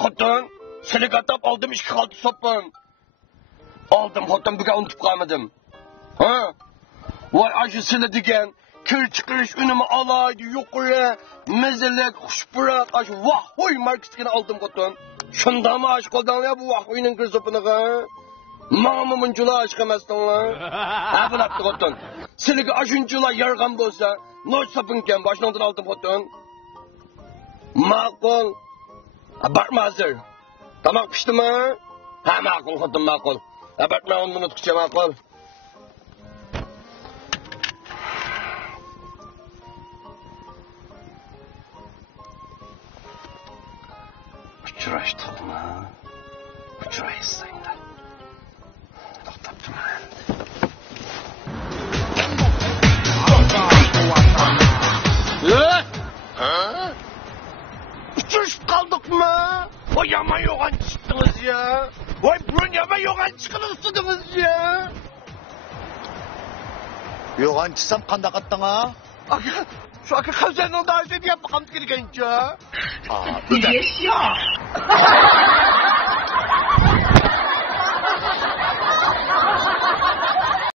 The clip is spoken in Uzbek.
xotin, seni qatab oldim 2-6 sopun. Aldım xotin, bugun unutib qolmadim. Ha? Voy, aşı seni degan kir chiqarish unimi alaydi, yuqori, mazalik, xushpurat, aşı vahoy markasini aldım xotin. Shundami ash qoldinglar bu vahoyning kir sopiniga. Mağmı muncular aşk emasdinglar. Ha bulapti xotin. Sizga ashunchalar yarg'an bo'lsa, noch sapinkan boshingdan oldim xotin. Ma'qul. Barma hozir. Tamoq pishdimi? Ha, ma'qul xotin, ma'qul. Abartma 10 minutgacha ma'qul. Uchrashdikmi? Uchraysan-da. To'xtabman. Ha? Uçuş kaldık mı? O yaman yoğan çıktınız ya. Vay burun yaman yoğan çıkınız ya. Yoğan çıksam kanda kattın ha? Şu akı kalcanın daha şey diye bakalım gerekince. Aa, 你别笑。